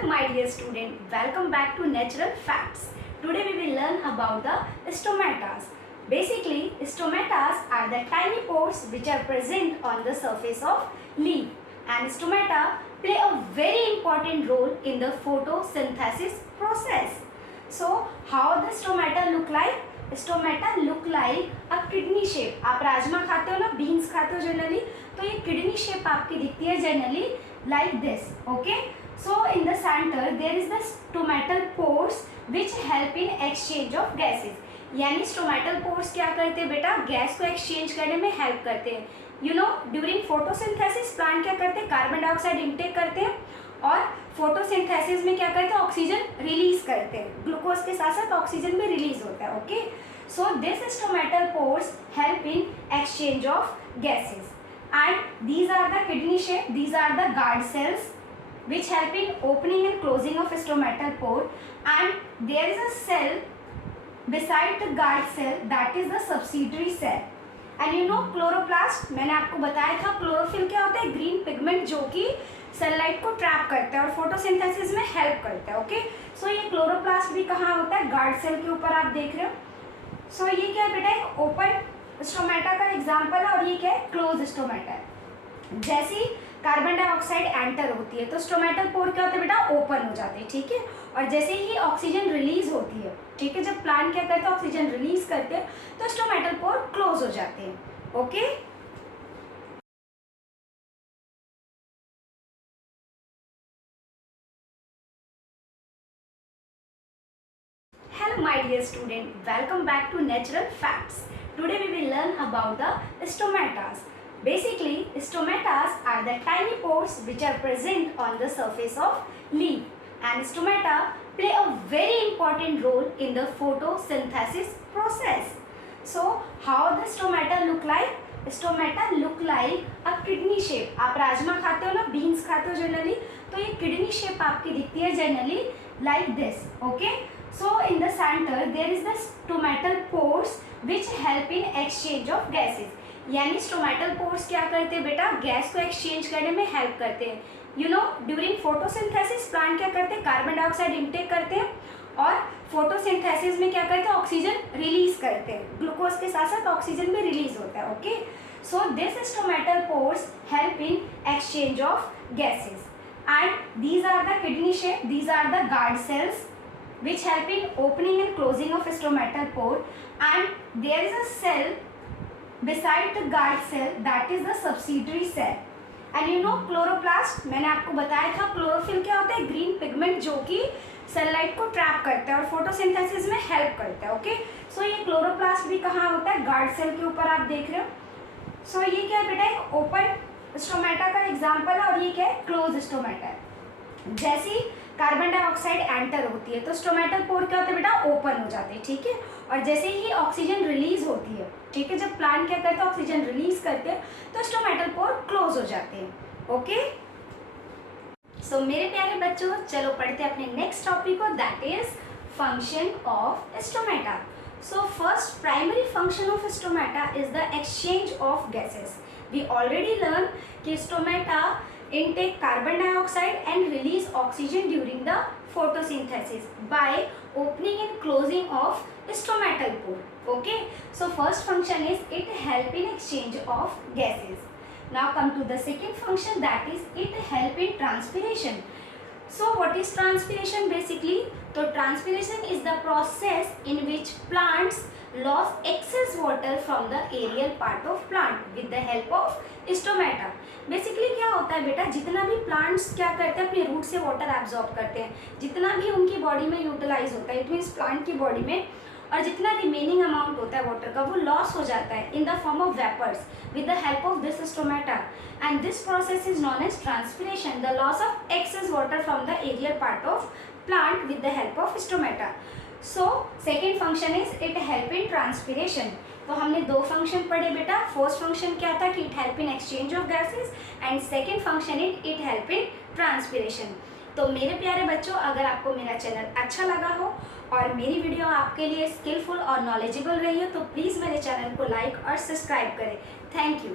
Hello my dear student, welcome back to Natural Facts. Today we will learn about the stomatas. Basically, stomatas are the tiny pores which are present on the surface of leaf, and stomata play a very important role in the photosynthesis process. So, how the stomata look like? Stomata look like a kidney shape. आप राजमा खाते हो ना, beans खाते हो generally, तो ये kidney shape आपकी दिखती है generally like this. Okay. So in the center there is the stomatal pores which help in exchange of gases. यानी stomatal pores क्या करते हैं बेटा, गैस को एक्सचेंज करने में हेल्प करते हैं. You know during photosynthesis plant क्या करते हैं, कार्बन डाइऑक्साइड इनटेक करते हैं और फोटोसिंथेसिस में क्या करते हैं, ऑक्सीजन रिलीज करते हैं. ग्लूकोज के साथ साथ ऑक्सीजन भी रिलीज होता है. Okay, so this stomatal pores help in exchange of gases. And these are the kidney shape, these are the guard cells which help in opening and closing of stomatal pore, and there is a cell beside the guard cell, that is the subsidiary cell. And you know chloroplast, मैंने आपको बताया था chlorophyll क्या होता है, green pigment जो कि sunlight को ट्रैप करता है और फोटोसिंथेसिस में हेल्प करता है. ओके, सो ये क्लोरोप्लास्ट भी कहाँ होता है, गार्ड सेल के ऊपर आप देख रहे हो. सो ये क्या है बेटा, एक ओपन स्टोमेटा का एग्जाम्पल है और ये क्या है, क्लोज स्टोमेटा है. जैसे ही कार्बन डाइऑक्साइड एंटर होती है तो स्टोमेटल पोर क्या होता है बेटा, ओपन हो जाते हैं. ठीक है, और जैसे ही ऑक्सीजन रिलीज होती है, ठीक है, जब प्लांट क्या करते हैं, ऑक्सीजन रिलीज करते हैं तो स्टोमेटल पोर क्लोज हो जाते हैं. Okay, hello my dear student, welcome back to Natural Facts. Today we will learn about the stomatas. Basically, stomatas are the tiny pores which are present on the surface of leaf, and stomata play a very important role in the photosynthesis process. So, how the stomata look like? Stomata look like a kidney shape. आप राजमा खाते हो ना, beans खाते हो generally, तो ये kidney shape आपकी दिखती है generally like this. Okay. So in the center there is the stomatal pores which help in exchange of gases. यानी stomatal pores क्या करते हैं बेटा, गैस को एक्सचेंज करने में हेल्प करते हैं. You know during photosynthesis plant क्या करते हैं, कार्बन डाइऑक्साइड इनटेक करते हैं और फोटोसिंथेसिस में क्या करते हैं, ऑक्सीजन रिलीज करते हैं. ग्लूकोज के साथ साथ ऑक्सीजन भी रिलीज होता है. Okay, so this stomatal pores help in exchange of gases, and these are the kidney shape, these are the guard cells which help in opening and closing of stomatal pore, and there is a cell beside the guard cell, that is the subsidiary cell. And you know chloroplast, मैंने आपको बताया था chlorophyll क्या होता है, green pigment जो कि sunlight को ट्रैप करता है और फोटोसिंथेसिस में हेल्प करता है. ओके, सो ये क्लोरोप्लास्ट भी कहाँ होता है, गार्ड सेल के ऊपर आप देख रहे हो. सो ये क्या है बेटा, एक ओपन स्टोमेटा का एग्जाम्पल है और ये क्या है, क्लोज स्टोमेटा है. जैसे ही कार्बन डाइऑक्साइड एंटर होती है तो स्टोमेटल पोर क्या होता है बेटा, ओपन हो जाते हैं. ठीक है, और जैसे ही ऑक्सीजन रिलीज होती है, ठीक है, जब प्लांट क्या करते हैं, ऑक्सीजन रिलीज करते हैं तो स्टोमेटल पोर क्लोज हो जाते हैं. ओके, सो मेरे प्यारे बच्चों, चलो पढ़ते हैं अपने नेक्स्ट टॉपिक को, that is function of stomata. So first primary function of stomata is the exchange of gases. We already learn कि stomata intake carbon dioxide and release oxygen during the photosynthesis by opening and closing of stomatal pore. Okay, so first function is it help in exchange of gases. Now come to the second function, that is it help in transpiration. So what is transpiration basically? So transpiration is the process in which plants lost excess water from the aerial part of plant with the help of stomata. Basically क्या होता है बेटा, जितना भी plants क्या करते हैं, अपने रूट से वाटर एब्जॉर्ब करते हैं, जितना भी उनकी बॉडी में यूटिलाइज होता है, इट मीन्स प्लांट की बॉडी में, और जितना रिमेनिंग अमाउंट होता है वाटर का वो लॉस हो जाता है in the form of vapours with the help of this stomata, and this process is known as transpiration, the loss of excess water from the aerial part of plant with the help of stomata. So second function is it help in transpiration. तो हमने दो function पढ़े बेटा. First function क्या था कि it help in exchange of gases, and second function it help in transpiration. तो मेरे प्यारे बच्चों, अगर आपको मेरा चैनल अच्छा लगा हो और मेरी वीडियो आपके लिए स्किलफुल और नॉलेजेबल रही हो तो प्लीज़ मेरे चैनल को लाइक और सब्सक्राइब करें. Thank you.